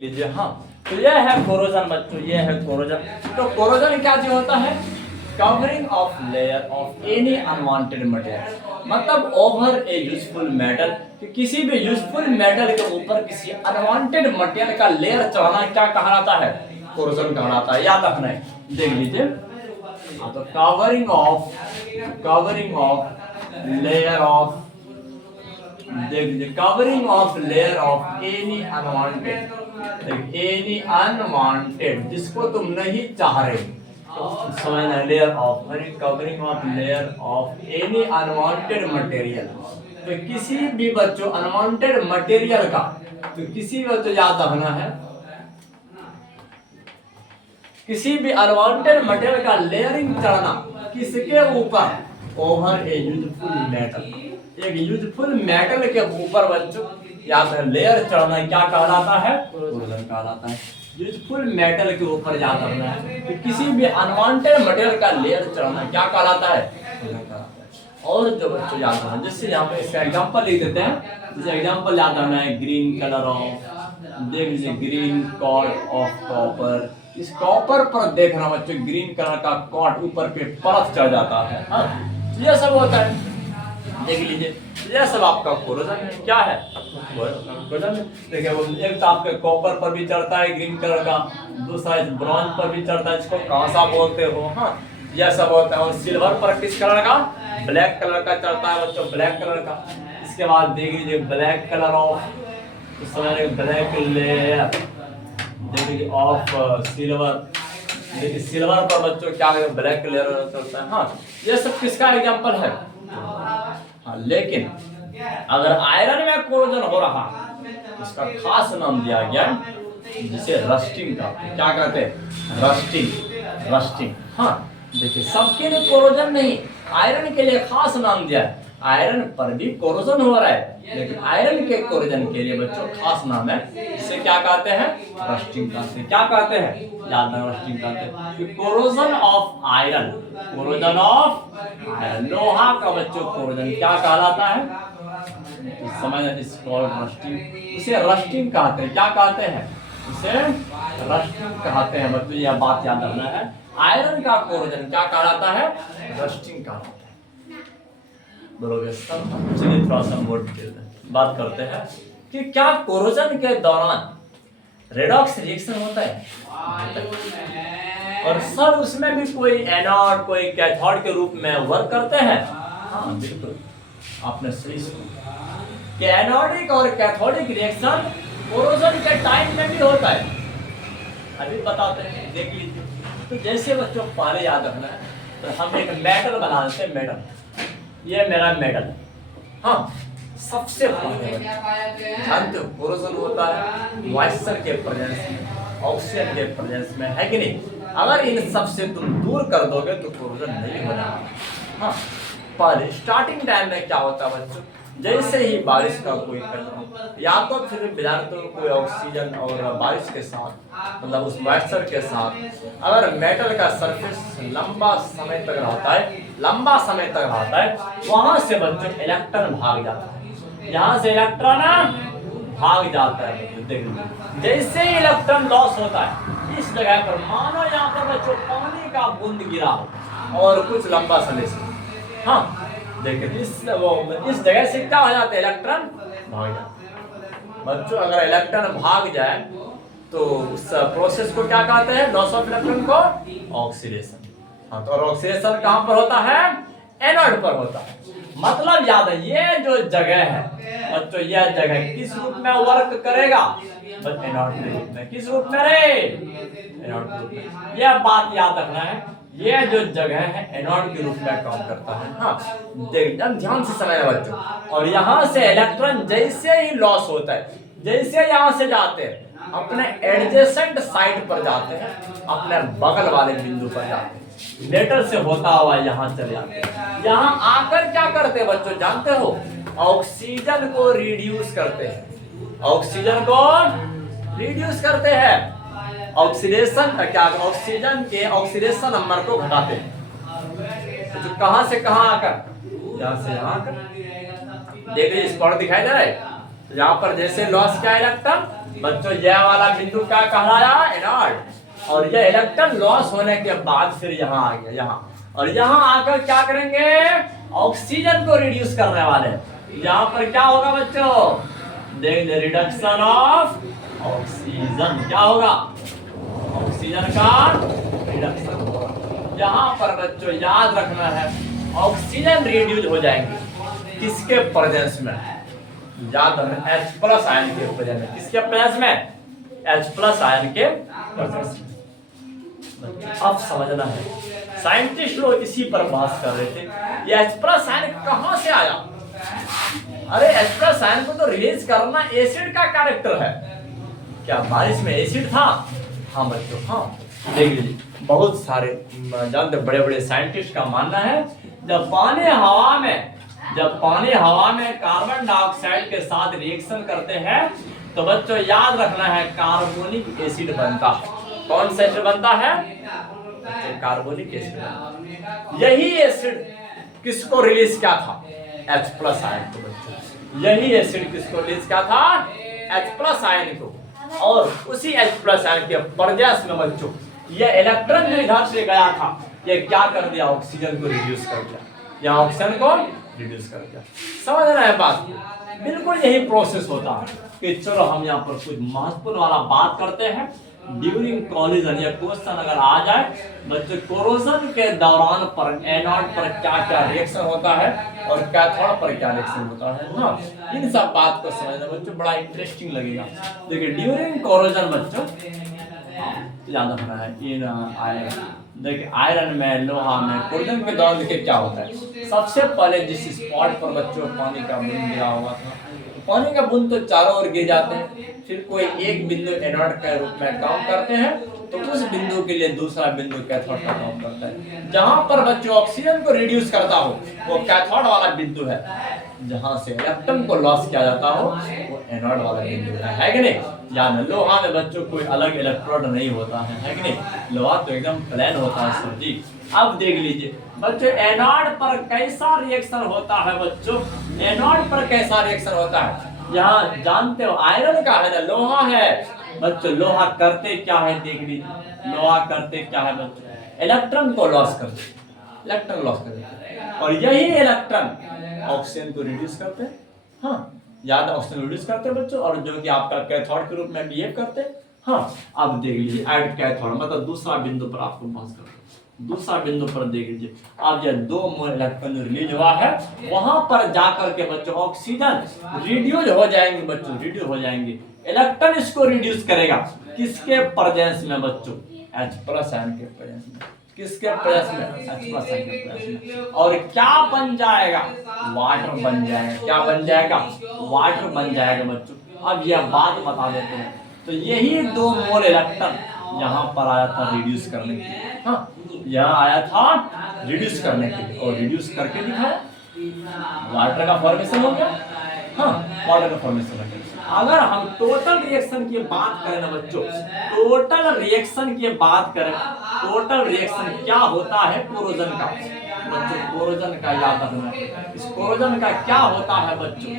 लीजिए। हाँ, तो यह है कोरोजन बच्चों, ये है कोरोजन। तो कोरोजन क्या चीज होता है? Covering of layer of any unwanted material, मतलब ओवर ए यूजफुल मेटल, कि किसी भी यूजफुल मेटल के ऊपर किसी अनवांटेड मटेरियल का लेयर चढ़ना क्या कहलाता है? कोरोजन कहलाता है। याद रखना है, देख लीजिए। हाँ, तो कवरिंग ऑफ लेयर ऑफ, देख लीजिए, covering of layer of any unwanted, any unwanted जिसको तुम नहीं चाह रहे, तो समझना, layer of covering of layer of any unwanted material. तो किसी भी बच्चों अनवांटेड मटेरियल का, तो किसी भी बच्चों याद रखना है, किसी भी अनवांटेड मटेरियल का लेयरिंग चढ़ना किसके ऊपर? ओवर ए यूजफुल मेटल, एक यूजफुल मेटल के ऊपर बच्चों याद है लेयर चढ़ना क्या कहलाता है? कोरोजन कहलाता है। यूजफुल मेटल के ऊपर याद रखना है कि किसी भी अनवांटेड मटेरियल का लेयर चढ़ना क्या कहलाता है? कोरोजन कहलाता है। और जो बच्चों याद रखना, जिससे यहाँ पे इसका एग्जांपल लिख देते हैं। जैसे एग्जांपल याद रखना है, ग्रीन कलर ऑफ, देख लीजिए, ग्रीन कॉर्ड ऑफ कॉपर। इस कॉपर पर देखना बच्चों, ग्रीन कलर का कॉर्ड ऊपर पे परत चढ़ जाता है। हाँ, यह सब होता है, देख लीजिए। यह सब आपका कोरोजन है। क्या है? कोरोजन। देखिए, वो एक तो आपके कॉपर पर भी चढ़ता है ग्रीन कलर का, दूसरा ब्रॉन्ज पर भी चढ़ता है, इसको कांसा बोलते हो। हाँ, यह सब होता है। और सिल्वर पर किस कलर का? ब्लैक कलर का चढ़ता है बच्चों, ब्लैक कलर का। इसके बाद देख लीजिए, ब्लैक कलर ऑफ, इस समय ब्लैक लेयर, देखिए, ऑफ सिल्वर। देखिए, सिल्वर पर बच्चों क्या है? ब्लैक लेयर चलता है। हाँ, ये सब किसका एग्जांपल है? हाँ, लेकिन अगर आयरन में कोरोजन हो रहा, उसका खास नाम दिया गया जिसे रस्टिंग का। क्या कहते हैं? रस्टिंग। हाँ, देखिए, सबके लिए कोरोजन नहीं, आयरन के लिए खास नाम दिया है। आयरन पर भी कोरोजन हो रहा है, लेकिन आयरन के कोरोजन के लिए बच्चों खास नाम है, इसे क्या कहते हैं? रस्टिंग कहते हैं। क्या कहते हैं? याद है, रस्टिंग कहते हैं। Corrosion of iron, corrosion of iron, लोहा का बच्चों कोरोजन क्या कहलाता है? इस समय इस कॉल्ड रस्टिंग, इसे रस्टिंग कहते हैं। क्या कहते हैं? इसे रस्टिंग कहते हैं बच्चों, यह बात याद रखना है। आयरन का कोरोजन क्या कहलाता है? रस्टिंग कहलाता है। बरोबर सब। चलिए थोड़ा सा मोड़ बात करते हैं कि क्या कोरोजन के दौरान रेडॉक्स रिएक्शन होता है? और सर उसमें भी कोई एनोड कोई कैथोड के रूप में वर्क करते हैं। हाँ बिल्कुल, आपने सही सुना कि एनोडिक और कैथोडिक रिएक्शन कोरोजन के टाइम में भी होता है। अभी बताते हैं, देख लीजिए। तो जैसे बच्चों पहले याद रखना है, तो हम एक मेटल बनाते हैं। मेटल, ये मेरा मेटल है। हाँ, सबसे पहले जानते हो कोरोजन होता है मॉइस्चर के प्रेजेंस में, ऑक्सीजन के प्रेजेंस में, है कि नहीं? अगर इन सब से तुम दूर कर दोगे तो कोरोजन नहीं होना। हाँ, पर स्टार्टिंग टाइम में क्या होता है बच्चों, जैसे ही बारिश का कोई कदम, या तो फिर बिलारतों कोई ऑक्सीजन और बारिश के साथ, मतलब उस मॉइस्चर के साथ, अगर मेटल का सरफेस लंबा समय तक रहता है, वहां से बच्चों इलेक्ट्रॉन भाग जाता है। यहाँ से इलेक्ट्रॉन भाग जाता है। देखिए, जैसे ही इलेक्ट्रॉन लॉस होता है, इस जगह पर मानो यहाँ पर बच्चों पानी का बूंद गिरा हो और कुछ लंबा समय से, हाँ देखिए, इस जगह से क्या हो जाता है? इलेक्ट्रॉन भाग जाते हैं बच्चों। अगर इलेक्ट्रॉन भाग जाए तो उस प्रोसेस को क्या कहते हैं? लॉस ऑफ इलेक्ट्रॉन को ऑक्सीडेशन। हाँ, तो ऑक्सीडेशन कहाँ पर होता है? एनोड पर होता है। मतलब याद है, ये जो जगह है बच्चों, यह जगह किस रूप में वर्क करेगा? बस एनोड के रूप में। किस रूप में रे? एनोड के रूप में। यह बात याद रखना है, यह जो जगह है एनोड के रूप में काम करता है। हाँ, एकदम ध्यान से समझना बच्चों। और यहाँ से इलेक्ट्रॉन जैसे ही लॉस होता है, जैसे यहाँ से जाते हैं अपने एडजेसेंट साइड पर जाते हैं, अपने बगल वाले बिंदु पर जाते हैं, लेटर से होता हुआ यहाँ चले जाते हैं। यहाँ आकर क्या करते हैं बच्चों जानते हो? ऑक्सीजन को रिड्यूस करते हैं। ऑक्सीजन को रिड्यूस करते हैं। ऑक्सीडेशन क्या? ऑक्सीजन के ऑक्सीडेशन नंबर को घटाते हैं। तो कहां से कहां आकर? यहां से यहां आकर। देखिए, स्पॉट दिखाई दे रहा है। यहाँ पर जैसे लॉस क्या इलेक्ट्रॉन, बच्चों यह वाला बिंदु क्या कहलाया, एनोड। और यह इलेक्ट्रॉन लॉस होने के बाद फिर यहाँ आ गया, यहाँ, और यहाँ आकर क्या करेंगे, ऑक्सीजन को रिड्यूस करने वाले। यहाँ पर क्या होगा बच्चों, देख ले, रिडक्शन ऑफ ऑक्सीजन। क्या होगा, ऑक्सीजन का रिडक्शन होगा। यहाँ पर बच्चों याद रखना है, ऑक्सीजन रिड्यूस हो जाएंगे किसके प्रेजेंस में, याद रखना, H+ आयन के प्रेजेंस में। किसके प्रेजेंस में, H+ आयन के प्रेजेंस में। अब समझना है, साइंटिस्ट लोग इसी पर बहस कर रहे थे, ये H+ आयन कहां से आया। अरे H+ आयन को तो रिलीज करना एसिड का कैरेक्टर है। क्या बारिश में एसिड था? हाँ बच्चों, हाँ। देख लीजिए, बहुत सारे जानते बड़े बड़े साइंटिस्ट का मानना है, जब पानी हवा में कार्बन डाइऑक्साइड के साथ रिएक्शन करते हैं तो बच्चों याद रखना है, कार्बोनिक एसिड बनता है। कौन सा एसिड बनता है, कार्बोनिक एसिड। यही एसिड किसको रिलीज किया था, H+ आयन को बच्चों। यही एसिड किसको रिलीज किया था, H+ आयन को। और उसी H+ आयन के प्रेजेंस में बच्चों ये इलेक्ट्रॉन जो इधर से गया था, ये क्या कर दिया, ऑक्सीजन को रिड्यूस कर दिया। यहाँ ऑक्सीजन को रिड्यूस कर दिया। समझ रहे हैं बात, बिल्कुल यही प्रोसेस होता है। कि चलो हम यहाँ पर कुछ महत्वपूर्ण वाला बात करते हैं। ड्यूरिंग कोलिजन, या क्वेश्चन अगर आ जाए बच्चों, कोरोजन के दौरान पर एनोड पर क्या क्या रिएक्शन होता है और कैथोड पर क्या रिएक्शन होता है ना, इन सब बात को समझना बच्चों बड़ा इंटरेस्टिंग लगेगा। देखिए ड्यूरिंग कोरोजन बच्चों याद रखना है, इन आयरन, देखिए आयरन में, लोहा में, कोरोजन के दौरान देखिए क्या होता है। सबसे पहले जिस स्पॉट पर बच्चों पानी का बूंद गिरा हुआ था, पानी का बूंद तो चारों ओर गिर जाते हैं, फिर कोई एक बिंदु एनोड के रूप में काम करते हैं, तो उस बिंदु के लिए दूसरा बिंदु कैथोड का काम करता है। जहां पर बच्चों ऑक्सीजन को रिड्यूस करता हो वो कैथोड वाला बिंदु है, जहां से इलेक्ट्रॉन को लॉस किया जाता हो वो एनोड वाला बिंदु है कि नहीं। याद, लोहा में बच्चों कोई अलग इलेक्ट्रोड नहीं होता है कि नहीं, लोहा तो एकदम प्लेन होता है सर जी। अब देख लीजिए बच्चों, एनोड पर कैसा रिएक्शन होता है बच्चों, एनोड पर कैसा रिएक्शन होता है। यहाँ जानते हो आयरन का है ना, लोहा है बच्चों, लोहा करते क्या है, देख लीजिए लोहा करते क्या है बच्चों, इलेक्ट्रॉन को लॉस कर देते, इलेक्ट्रॉन लॉस कर देते, और यही इलेक्ट्रॉन ऑक्सीजन को रिड्यूस करते हैं। हाँ याद, ऑक्सीजन रिड्यूस करते हैं बच्चों, और जो कि आपका कैथोड के रूप में बिहेव करते हैं। हाँ अब देख लीजिए, एट कैथोड मतलब दूसरा बिंदु पर आपको बात करते हैं। दूसरा बिंदु पर देख लीजिए, अब ये 2 मोल इलेक्ट्रॉन रिलीज हुआ है, वहां पर जाकर के बच्चों ऑक्सीजन रिड्यूस हो जाएंगे बच्चों, रिड्यूस हो जाएंगे। इलेक्ट्रॉन इसको रिड्यूस करेगा किसके प्रेजेंस में बच्चों, H+ आयन के प्रेजेंस में। किसके प्रेजेंस में, H+ आयन के प्रेजेंस में। और क्या बन जाएगा, वाटर बन जाएगा। क्या बन जाएगा, वाटर बन जाएगा बच्चों। अब यह बात बता देते हैं, तो यही 2 मोल इलेक्ट्रॉन यहाँ पर आया था रिड्यूस करने के लिए। हाँ यहाँ आया था रिड्यूस करने के लिए, और रिड्यूस करके दिखाया, वाटर का फॉर्मेशन हो गया। हाँ वाटर का फॉर्मेशन हो गया। अगर हम टोटल रिएक्शन की बात करें ना बच्चों, टोटल रिएक्शन की बात करें, टोटल रिएक्शन क्या होता है कोरोजन का बच्चों, कोरोजन का याद रखना है। इस कोरोजन का क्या होता है बच्चों,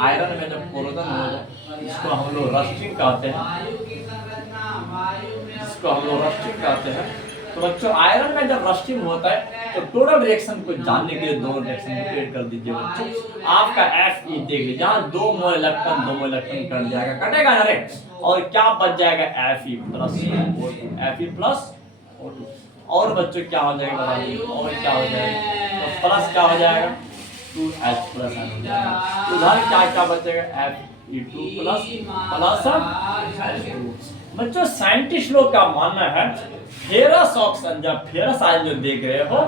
आयरन में जब कोरोजन हो जाए, इसको हम लोग रस्टिंग कहते हैं, इसको हम लोग रस्टिंग कहते हैं। तो बच्चों आयरन में जब रस्टिंग होता है तो टोटल रिएक्शन को जानने के लिए 2 रिएक्शन को ऐड कर दीजिए बच्चों। आपका Fe देख लीजिए, जहाँ 2 मोल इलेक्ट्रॉन 2 मोल इलेक्ट्रॉन कर दिया कटेगा ना रे, और क्या बच जाएगा, Fe+O2। और बच्चों क्या हो जाएगा बता दीजिए, और क्या हो जाएगा, तो प्लस क्या हो जाएगा, 2H+ हो जाएगा। उधर क्या क्या बचेगा, Fe2+ H2। बच्चों साइंटिस्ट लोग का मानना है फेरस ऑक्सीजन, जब फेरस आयन जो देख रहे हो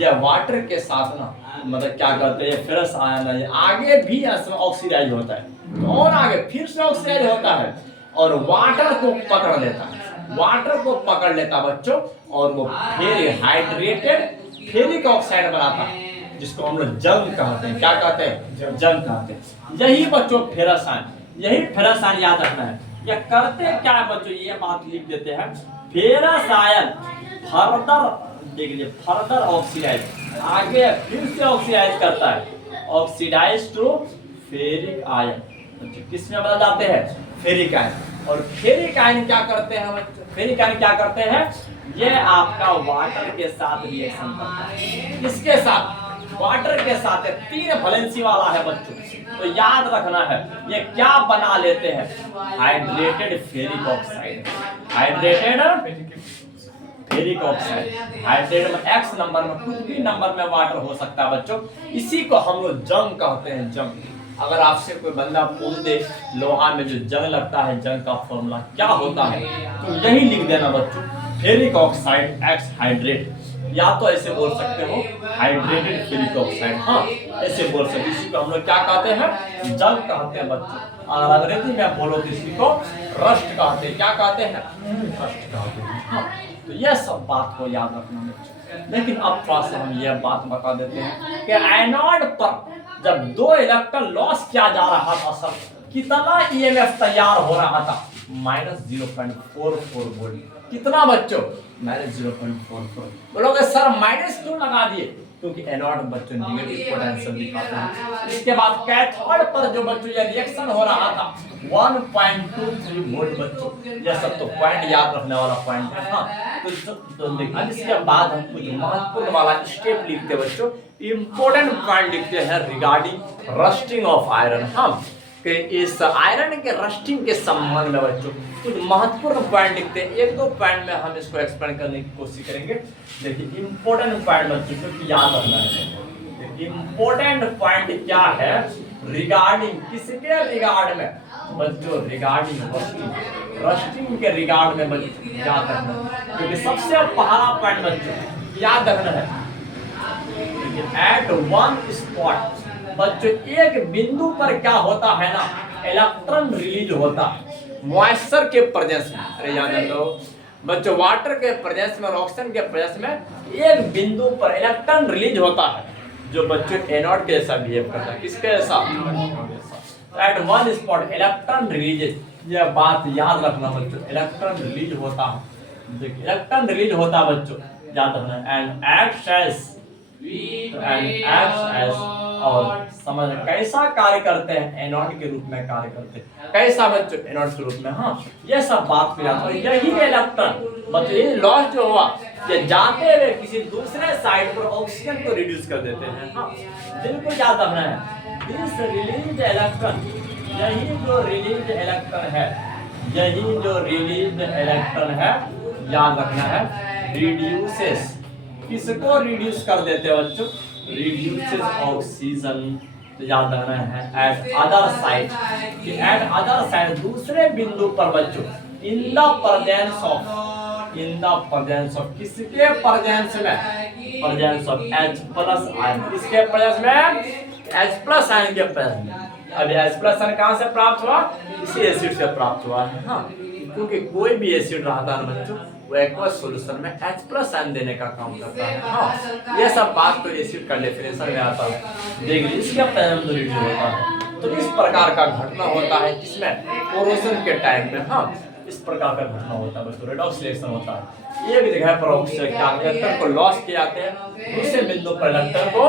या वाटर के साथ ना, मतलब क्या करते हैं, फेरस आयन है आगे भी ऑक्सीडाइज होता है, तो और आगे फिर से ऑक्सीडाइज होता है और वाटर को पकड़ लेता है, वाटर को पकड़ लेता बच्चों, और वो फिर हाइड्रेटेड फेरिक ऑक्साइड बनाता है, जिसको हम लोग जंग कहते हैं। क्या कहते हैं, जंग कहते हैं। यही बच्चों फेरस आयन, यही फेरस आयन याद रखना है। ये करते क्या है बच्चों, ये बात लिख देते हैं, फेरस आयन फर्दर देख लीजिए, फर्दर ऑक्सीडाइज, आगे फिर से ऑक्सीडाइज करता है, ऑक्सीडाइज टू फेरिक आयन। किस में बदल जाते हैं, फेरिक आयन। और फेरिक आयन क्या करते हैं बच्चों? फेरिक आयन क्या करते हैं? ये आपका वाटर के साथ रिएक्शन करता है। किसके साथ? वाटर के साथ है। 3 वैलेंसी वाला है बच्चों, तो याद रखना है ये क्या बना लेते हैं? Hydrated ferric oxide. Hydrated ferric oxide. Hydrate में X नंबर में, कुछ भी नंबर में वाटर हो सकता है बच्चों। इसी को हम लोग जंग कहते हैं, जंग। अगर आपसे कोई बंदा पूछ दे लोहा में जो जंग लगता है, जंग का फॉर्मूला क्या होता है, तो यही लिख देना बच्चों, फेरिक ऑक्साइड X हाइड्रेट। या तो ऐसे बोल सकते हो हाइड्रेटेड फेरिक ऑक्साइड, हाँ ऐसे बोल सकते। इसी को हम लोग क्या कहते हैं? जंग कहते हैं बच्चों। और अंग्रेजी में बोलो तो इसी को रस्ट कहते हैं। क्या कहते हैं? रस्ट कहते हैं, हाँ। तो यह सब बात को याद रखना है। लेकिन अब थोड़ा सा हम यह बात बता देते हैं कि एनोड पर जब 2 इलेक्ट्रॉन लॉस किया जा रहा था सर, कितना ईएमएफ तैयार हो रहा था? -0.44 वोल्ट। कितना बच्चों? -0.44। बोलोगे सर माइनस क्यों लगा दिए? क्योंकि एनोड बच्चों नेगेटिव पोटेंशियल दिखाता है। इसके बाद कैथोड पर जो बच्चों ये रिएक्शन हो रहा था 1.23 वोल्ट बच्चों। यह सब तो पॉइंट याद रखने वाला पॉइंट है, हाँ। तो देखिए इसके बाद हम कुछ महत्वपूर्ण वाला स्टेप लिखते बच्चों, इंपॉर्टेंट पॉइंट लिखते हैं रिगार्डिंग रस्टिंग ऑफ आयरन। हम कि इस आयरन के रस्टिंग के संबंध में बच्चों कुछ महत्वपूर्ण पॉइंट लिखते हैं। 1-2 पॉइंट में हम इसको एक्सप्लेन करने की कोशिश करेंगे। देखिए इंपॉर्टेंट पॉइंट बच्चों को याद रखना है। इंपॉर्टेंट पॉइंट क्या है रिगार्डिंग किसके रिगार्ड में बच्चों? Regarding rusting. रस्टिंग के रिगार्ड में बच्चों याद रखना है, क्योंकि सबसे पहला पॉइंट बच्चों याद रखना है एट वन स्पॉट बच्चों, एक बिंदु पर क्या होता है ना, इलेक्ट्रॉन रिलीज होता है मॉइस्चर के प्रेजेंस में। अरे याद रखो बच्चों, वाटर के प्रेजेंस में और ऑक्सीजन के प्रेजेंस में एक बिंदु पर इलेक्ट्रॉन रिलीज होता है जो बच्चों एनोड के जैसा बिहेव करता है। किसके जैसा? At one spot electron release. यह बात याद रखना बच्चों, इलेक्ट्रॉन रिलीज होता है। देखिए इलेक्ट्रॉन रिलीज होता है बच्चों, याद रखना। एंड एक्सेस और समझ कैसा कार्य करते हैं? एनोड के रूप में कार्य करते हैं। कैसा बच्चों? एनोड के रूप में, हाँ। ये सब बात को याद रखो। यही इलेक्ट्रॉन बच्चों ये लॉस जो हुआ ये जाते हुए किसी दूसरे साइड पर ऑक्सीजन को रिड्यूस कर देते हैं, हाँ। बिल्कुल याद रखना है। दिस रिलीज इलेक्ट्रॉन, यही जो रिलीज इलेक्ट्रॉन है, यही जो रिलीज इलेक्ट्रॉन है, याद रखना है रिड्यूसेस। किसको रिड्यूस कर देते हैं बच्चों? Reduces oxygen. तो याद रखना है एट अदर साइड, कि एट अदर साइड दूसरे बिंदु पर बच्चों इन द प्रेजेंस ऑफ किसके प्रेजेंस में? Presence of H+ ion. किसके प्रेजेंस में? H+ आयन के प्रेजेंस में। अब H+ आयन कहां से प्राप्त हुआ? इसी एसिड से प्राप्त हुआ है, हाँ। क्योंकि कोई भी एसिड रहता है बच्चों वो एक्वस सॉल्यूशन में H+ आयन देने का काम करता है, हाँ। ये सब बात तो एसिड का डेफिनेशन में आता है। देखिए इसका प्रेजेंस रिलीज होता है। तो इस प्रकार का घटना होता है जिसमें कोरोजन के टाइम में, हाँ, इस प्रकार का घटना होता है बच्चों, रेडॉक्स रिएक्शन होता है। एक जगह पर ऑक्सीजन इलेक्ट्रॉन को लॉस किए जाते हैं, दूसरे बिंदु पर इलेक्ट्रॉन को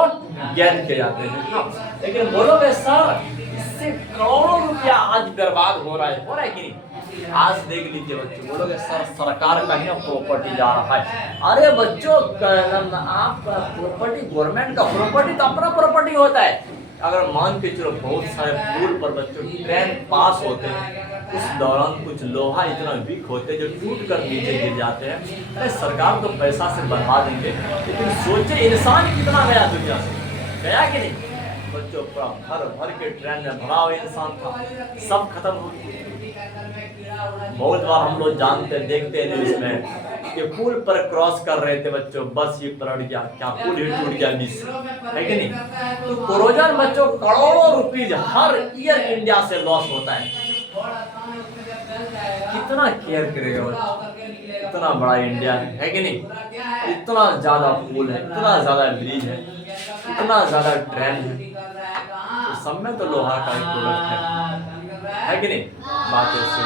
गेन किए जाते हैं, हाँ। लेकिन बोलोगे सर इससे करोड़ों रुपया आज बर्बाद हो रहा है कि नहीं? आज देख लीजिए बच्चों, बोलोगे सर सरकार का ही प्रॉपर्टी जा रहा है। अरे बच्चों आपका प्रॉपर्टी, गवर्नमेंट का प्रॉपर्टी तो अपना प्रॉपर्टी होता है। अगर मान के चलो बहुत सारे पुल पर बच्चों ट्रेन पास होते हैं, उस दौरान कुछ लोहा इतना वीक होते हैं जो टूट कर नीचे गिर जाते हैं। अरे सरकार तो पैसा से बनवा देंगे, लेकिन सोचे इंसान कितना गया दुनिया से, गया कि नहीं बच्चों? पूरा भर के ट्रेन में भरा हुआ इंसान था, सब खत्म हो गया। बहुत बार हम लोग जानते देखते हैं न्यूज़ में कि पुल पर क्रॉस कर रहे थे बच्चों, बस ही पलट गया, क्या पुल ही टूट गया मिस, है कि नहीं? तो कोरोजन बच्चों करोड़ों रुपीज हर ईयर इंडिया से लॉस होता है। कितना केयर करेगा बच्चों? इतना बड़ा इंडिया है कि नहीं? इतना ज्यादा पुल है, इतना ज्यादा ब्रिज है, इतना ज्यादा ट्रेन है, तो सब में तो लोहा का ही प्रोडक्ट है कि नहीं? बात ऐसे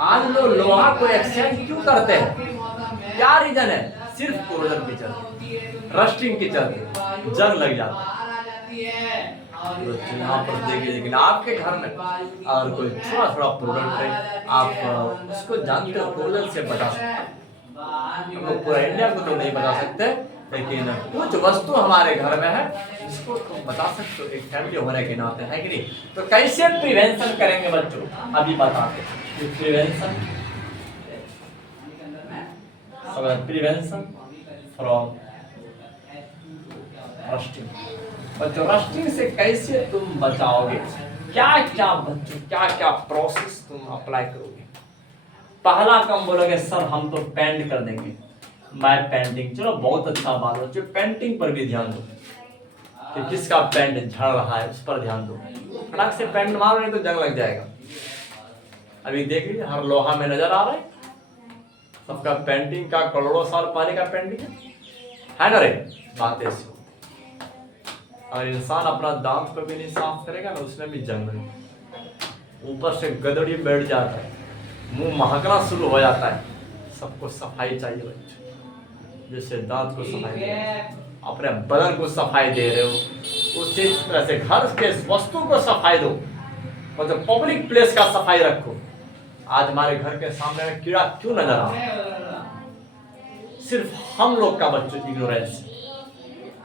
आज लोग लोहा को एक्सचेंज क्यों करते हैं? क्या रीजन है? सिर्फ कोरोजन के चलते, रस्टिंग के चलते जंग लग जाता है। तो यहाँ पर देखिए, लेकिन आपके घर में अगर कोई थोड़ा थोड़ा प्रोडक्ट है, आप उसको जानते हो, प्रोडक्ट से बचा सकते हैं। हम लोग पूरा इंडिया को तो नहीं बता सकते, लेकिन कुछ वस्तु हमारे घर में है जिसको तुम बता सकते हो, एक फैमिली होने के नाते, है कि नहीं। तो कैसे प्रिवेंशन करेंगे बच्चों, अभी बताते हैं। Prevention from rusting. बच्चों रस्टिंग से कैसे तुम बचाओगे, क्या क्या बच्चों, क्या क्या प्रोसेस तुम अप्लाई करोगे। पहला काम बोलोगे सर हम तो पेंट कर देंगे, मैं पेंटिंग, चलो बहुत अच्छा बात है बच्चों, पेंटिंग पर भी ध्यान दो कि किसका पेंट झड़ रहा है, उस पर ध्यान दो। फटाक से पेंट मारो नहीं तो जंग लग जाएगा। अभी देख लीजिए हर लोहा में नजर आ रहा है, सबका पेंटिंग का करोड़ों साल पहले का पेंटिंग है ना रे। बात ऐसी और इंसान अपना दांत को भी नहीं साफ करेगा ना, उसमें भी जंग लगेगा। ऊपर से गदड़ी बैठ जाता है, मुंह महकना शुरू हो जाता है। सबको सफाई चाहिए बच्चों, जैसे दांत को सफाई, अपने बदन को सफाई दे रहे हो, उसी तरह से घर के वस्तु को सफाई दो, मतलब पब्लिक प्लेस का सफाई रखो। आज हमारे घर के सामने में कीड़ा क्यों नजर आ रहा है, सिर्फ हम लोग का बच्चों इग्नोरेंस,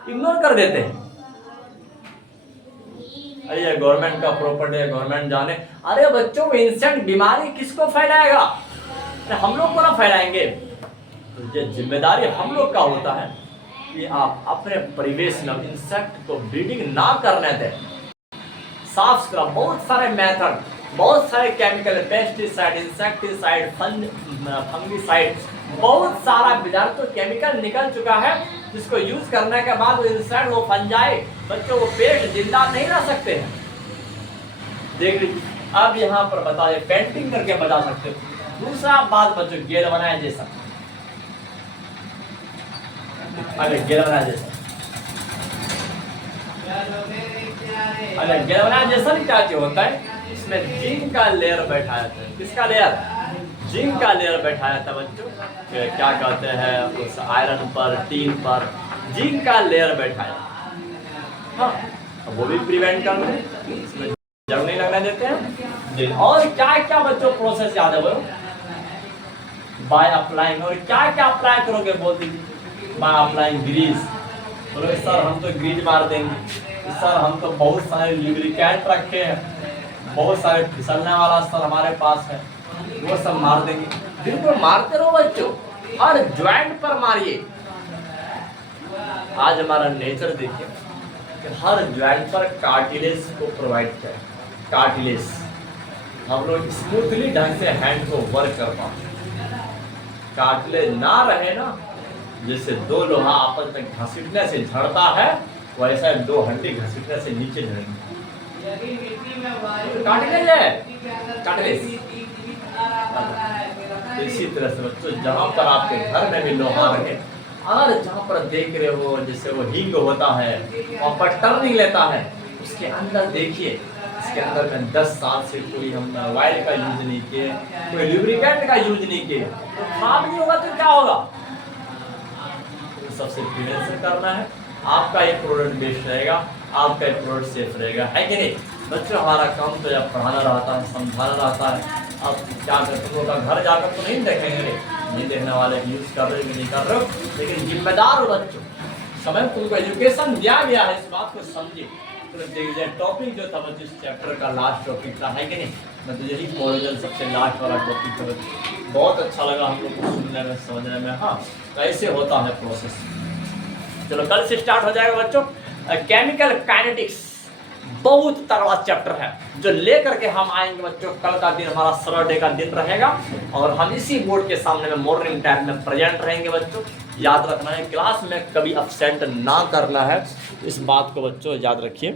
इग्नोर कर देते हैं। अरे ये गवर्नमेंट का प्रॉपर्टी है, गवर्नमेंट जाने। अरे बच्चों इंसेक्ट बीमारी किसको फैलाएगा, हम लोग को ना फैलाएंगे। तो ये जिम्मेदारी हम लोग का होता है कि आप अपने परिवेश में इंसेक्ट को ब्रीडिंग ना करने दें, साफ सुथरा। बहुत सारे मेथड, बहुत सारे केमिकल, पेस्टिसाइड, इंसेक्टिसाइड, फंगिसाइड, बहुत सारा विधार्थों केमिकल निकल चुका है, जिसको यूज करने के बाद वो इंसेक्ट, वो फंजाई बच्चों वो पेट जिंदा नहीं रह सकते हैं। देख लीजिए अब यहाँ पर बताइए, पेंटिंग करके बता सकते हो। दूसरा बात बच्चों, गेल बनाए जैसा, अरे गेल बनाए जैसा, अरे गेल बनाए जैसा क्या होता है, इसमें जिंक का लेयर बैठा जाता है। किसका लेयर, जिंक का लेयर बैठा जाता है बच्चों, क्या कहते हैं उस आयरन पर, टीन पर जिंक का लेयर बैठा है। हाँ वो भी प्रिवेंट करना है, इसमें जंग नहीं लगने देते हैं। और क्या क्या बच्चों प्रोसेस याद है बोलो, बाय अप्लाइंग। और क्या क्या अप्लाई करोगे बोल दीजिए, बाय अप्लाइंग ग्रीस। बोलो सर हम तो ग्रीज मार देंगे, सर हम तो बहुत सारे लुब्रिकेंट रखे हैं, बहुत सारे फिसलने वाला सर हमारे पास है, वो सब मार देंगे। बिल्कुल मारते रहो बच्चों, हर ज्वाइंट पर मारिए। आज हमारा नेचर देखिए कि हर ज्वाइंट पर कार्टिलेज को प्रोवाइड करें। कार्टिलेज हम लोग स्मूथली ढंग से हैंड को वर्क कर पाए। कार्टिलेज ना रहे ना, जैसे दो लोहा आपस में घसीटने से झड़ता है, वैसा दो हड्डी घसीटने से नीचे झड़ेंगे। कार्टिलेज है, कार्टिलेज। तो इसी तरह से बच्चों जहाँ पर आपके घर में भी लोहा रहे, और जहाँ पर देख रहे हो जैसे वो हिंग होता है वहाँ पर टर्निंग लेता है, उसके अंदर देखिए, इसके अंदर में 10 साल से कोई हम ऑयल का यूज नहीं किए, कोई लुब्रिकेंट का यूज नहीं किए, तो खराब नहीं होगा तो क्या होगा। तो सबसे प्रिवेंशन करना है, आपका ये प्रोडक्ट बेस्ट रहेगा, आपका ये प्रोडक्ट सेफ रहेगा, है कि नहीं बच्चों। हमारा काम तो जब पढ़ाना रहता है, समझाना रहता है। अब क्या करते हो, घर जाकर तो नहीं देखेंगे, नहीं देखने वाले यूज कर रहे हो नहीं कर रहे हो, लेकिन जिम्मेदार हो बच्चों, समय तुमको एजुकेशन दिया गया है, इस बात को समझिए। तो देखिए टॉपिक जो था बच्चों इस चैप्टर का लास्ट टॉपिक था, है कि नहीं। मैं तो यही ओरिजिनल सबसे लास्ट वाला टॉपिक था, बहुत अच्छा लगा हम लोग को सुनने में, समझने में। हाँ कैसे होता है प्रोसेस, चलो कल से स्टार्ट हो जाएगा बच्चों। केमिकल काइनेटिक्स बहुत तगड़ा चैप्टर है, जो लेकर के हम आएंगे बच्चों। कल का दिन हमारा सैटरडे का दिन रहेगा, और हम इसी बोर्ड के सामने में मॉर्निंग टाइम में प्रेजेंट रहेंगे बच्चों। याद रखना है क्लास में कभी अब्सेंट ना करना है, इस बात को बच्चों याद रखिए।